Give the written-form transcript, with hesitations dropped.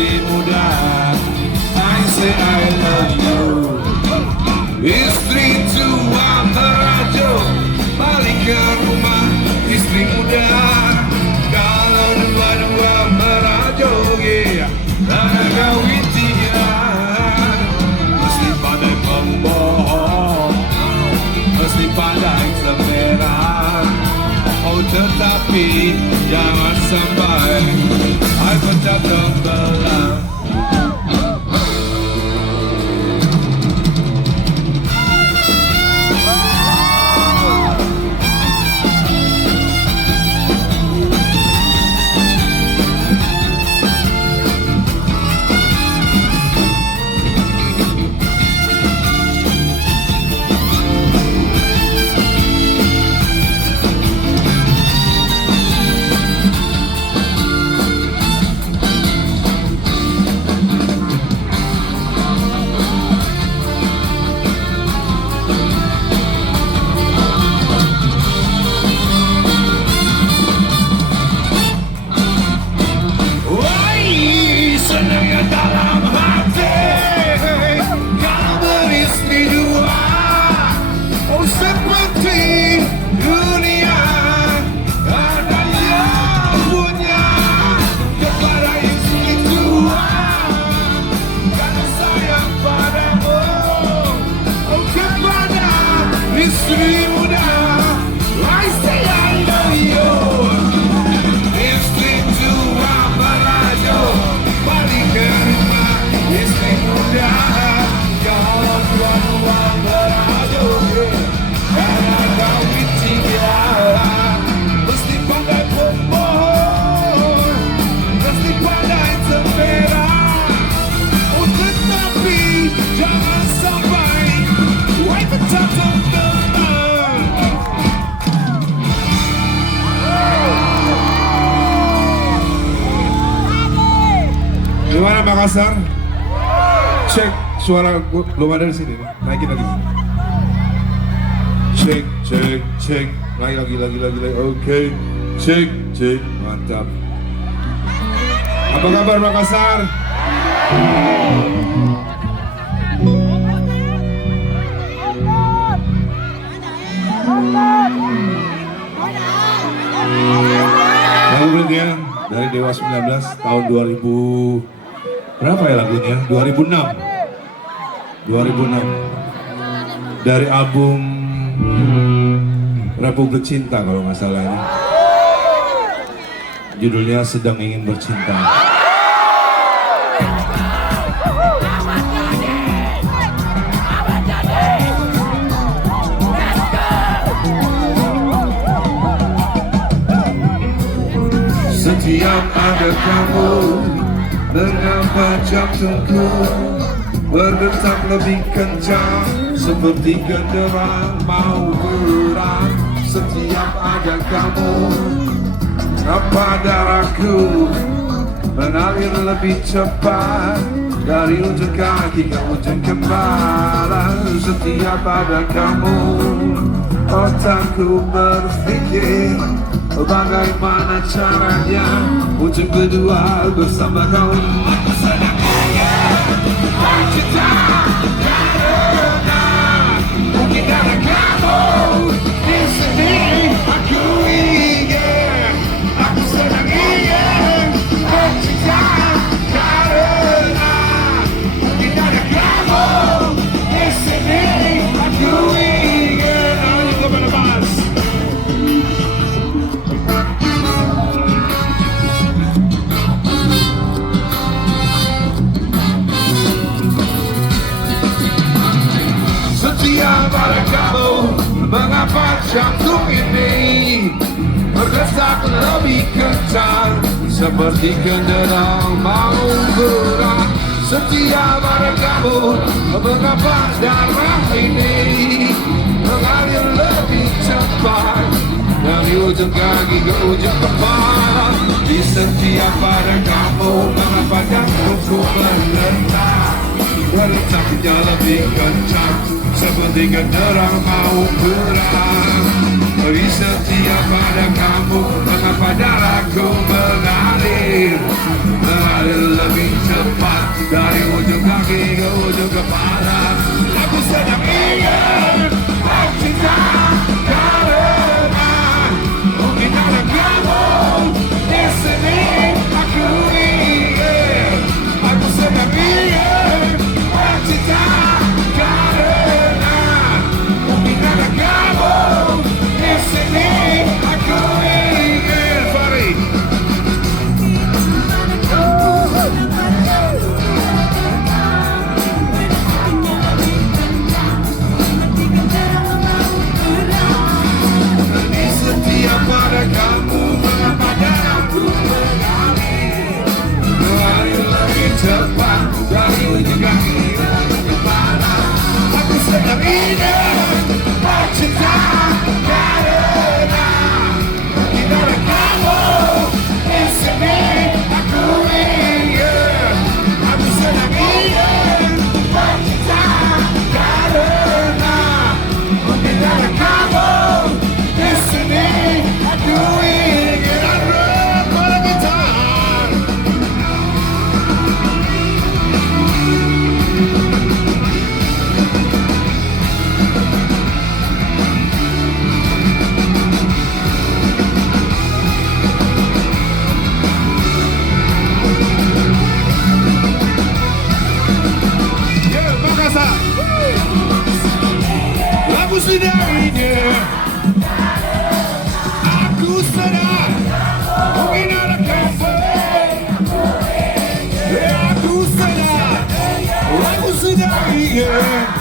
istri muda. I say I love you. Istri tua merajo, balik ke rumah istri muda. Kalau dua-dua merajo, yeah, tak kawin tiga. Mesti pandai membohong, mesti pandai selera. Oh tetapi jangan sampai I pecah tembelang. Istri muda, I say I love you. Istri tua merajo, balik ke rumah istri muda. Kalau dua-dua merajo, karena kawin tiga. Mesti pandai berbohong, mesti pandai selera. Oh tetapi jangan sampai why pecah tembelang. Gimana Makassar? Cek suara gue belum ada di sini. Naikin lagi. Cek, cek, cek. Lagi. Oke. Cek, cek. Mantap. Apa kabar Makassar? Lagu berikutnya dari Dewa 19 tahun 2000 berapa ya lagunya? 2006 dari album Republik Cinta kalau nggak salah ini. Judulnya Sedang Ingin Bercinta. Setiap ada kamu, mengapa jantungku berdetak lebih kencang, seperti genderang mau berang. Setiap ada kamu, apa darahku mengalir lebih cepat, dari ujung kaki ke ujung kepala. Setiap ada kamu, otakku berpikir bagaimana caranya untuk berdua bersama kau. Aku sedang ingin bercinta karena mungkin ada kamu di sini. Aku ingin, aku sedang ingin bercinta karena mungkin ada kamu di sini. Aku ingin, ayo ke bawah. Pada kamu, mengapa jantung ini berdesak lebih kencang, seperti genderang mau berang. Setiap pada kamu, mengapa darah ini mengalir lebih cepat, dari ujung kaki ke ujung kepala. Di setiap pada kamu, mengapa jantungku berdetak, berdetaknya lebih kencang, seperti genderang mau berang. lebih setia pada kamu. Mengapa darahku mengalir lebih cepat dari ujung kaki ke ujung kepala. Aku sedang ingin cinta karena mungkin ada kamu di sini. Aku ingin, aku sedang ingin cinta karena mungkin ada kamu di sini. Aku ingin, Farid. Setia pada kamu, mengapa darahku mengalir lebih cepat dari ujung kaki ke ujung kepala. Aku sedang ingin cinta karena mungkin ada kamu di sini. Aku ingin, aku sedang ingin cinta karena mungkin ada kamu di sini. Aku ingin ada gitar. Ya, Makassar. Aku sudah ingin, aku sedang mungkin ada kamu. Ya, aku sedang, aku sudah ingin.